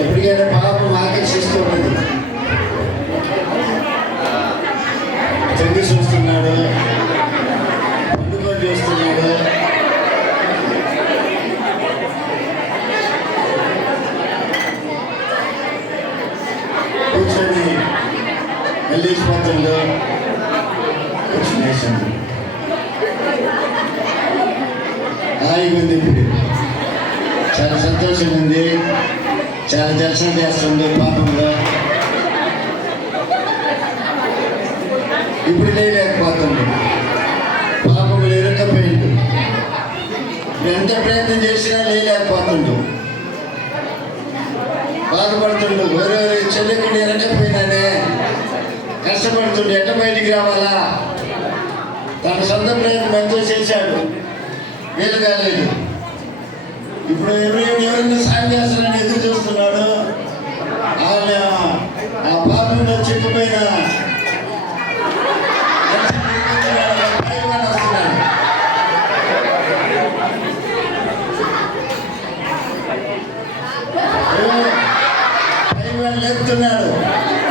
ఎప్పటికైనా పాపం ఆకర్షిస్తూ ఉన్నది. చెంగు చూస్తున్నాడు, పండుగలు చూస్తున్నాడు. కూర్చొని వెళ్ళిపోతుందో కూర్చునేసాడు. హాయిగా ఉంది, ఇప్పుడు చాలా సంతోషంగా ఉంది, చాలా దర్శనం చేస్తుంది పాపంలో. ఇప్పుడు లేకపోతుంది, పాపంలో ఇరక్కపోయిండు. ఎంత ప్రయత్నం చేసినా లేకపోతుండు, బాధపడుతుండు. వేరే చెల్లెకుండా ఇరక్కపోయినానే కష్టపడుతుండు, ఎట్ట బయటికి రావాలా? తన సొంత ప్రయత్నం ఎంతో చేశాడు, వీలు కాలేదు. ఇప్పుడు ఎవరైనా సాయం చేస్తారని ఎదురు చూస్తున్నాడు. ఆ పాపంలో చిక్కుపోయిన వస్తున్నాడు. లేపుతున్నాడు,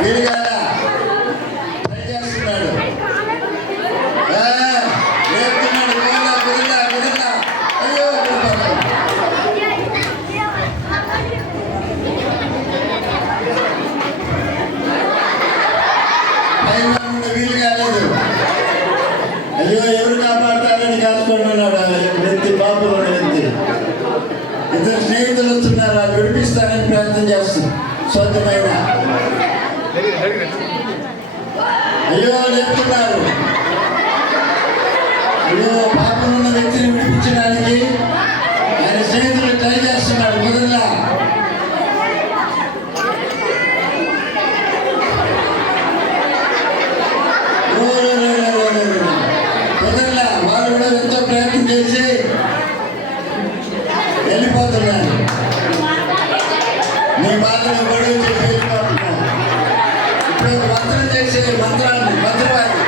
వీలు కాదా? ట్రై చేస్తున్నాడు, లేపుతున్నాడు. అయ్యో వీలు కాలేదు. అయ్యో ఎవరు కాపాడతారని కాసుకుంటున్నాడు వ్యక్తి, పాపం ఉన్న వ్యక్తి. ఇద్దరు స్నేహితులు వస్తున్నారు, వాళ్ళు విడిపిస్తారని ప్రయత్నం చేస్తుంది. సొంతమైన అయ్యో చెప్తున్నారు. అయ్యో పాపం ఉన్న వ్యక్తిని విడిపించడానికి ఆయన స్నేహితులు ట్రై చేస్తున్నాడు. కుదరలా. కుదరలా. వాళ్ళు కూడా ఎంతో ప్రయత్నం చేసి వెళ్ళిపోతున్నారు. నీ బాధను గొడవ చేసి వెళ్ళిపోతున్నారు. ఇప్పుడు ఒక మంత్రం చేసే మంత్రవాది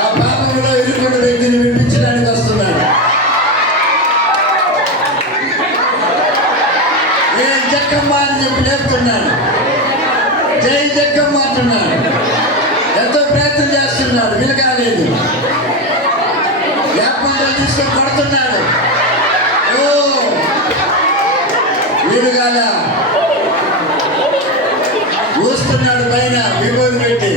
ఆ పాపంలో ఇరుకున్న వ్యక్తిని విడిపించడానికి వస్తున్నాడు. ఏ జక్కమ్మ అని చెప్పి లేపుతున్నాడు. జై జక్కమ్మ అంటున్నాడు. ఎంతో ప్రయత్నం చేస్తున్నాడు, వీలు కాలేదు. వ్యాపారాలు తీసుకొని కొడుతున్నాడు. ఓ వీలు కాదా? ఊస్తున్నాడు పైన విభూతి పెట్టి.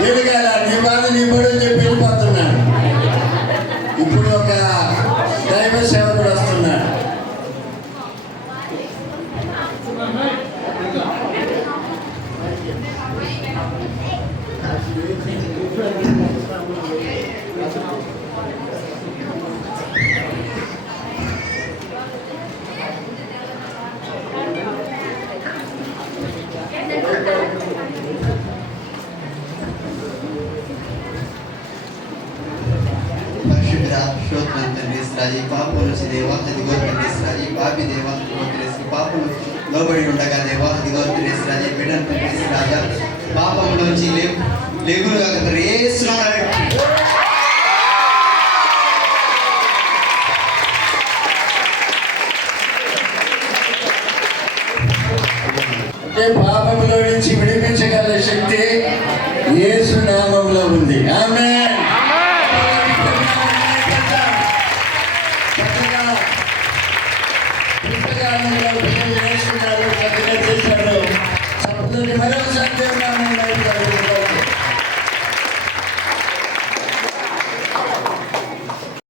వీలు కాదా? నీ బాధ నీ బడు అని చెప్పి వెళ్ళిపోతున్నాడు. ఇప్పుడు ఒక దైవ సేవకుడు వస్తున్నాడు. పాపములు దేవా అదిగో తండ్రి పాపి దేవా పాపము లోబడి ఉండగా దేవా అదిగో తండ్రి బిడ్డను తండ్రి రాజా పాపంలోంచి లేగులుగా అంటే పాపంలో నుంచి విడిపించగల శక్తి యేసు నామంలో ఉంది. ఆమేన్. పుస్తకాలలో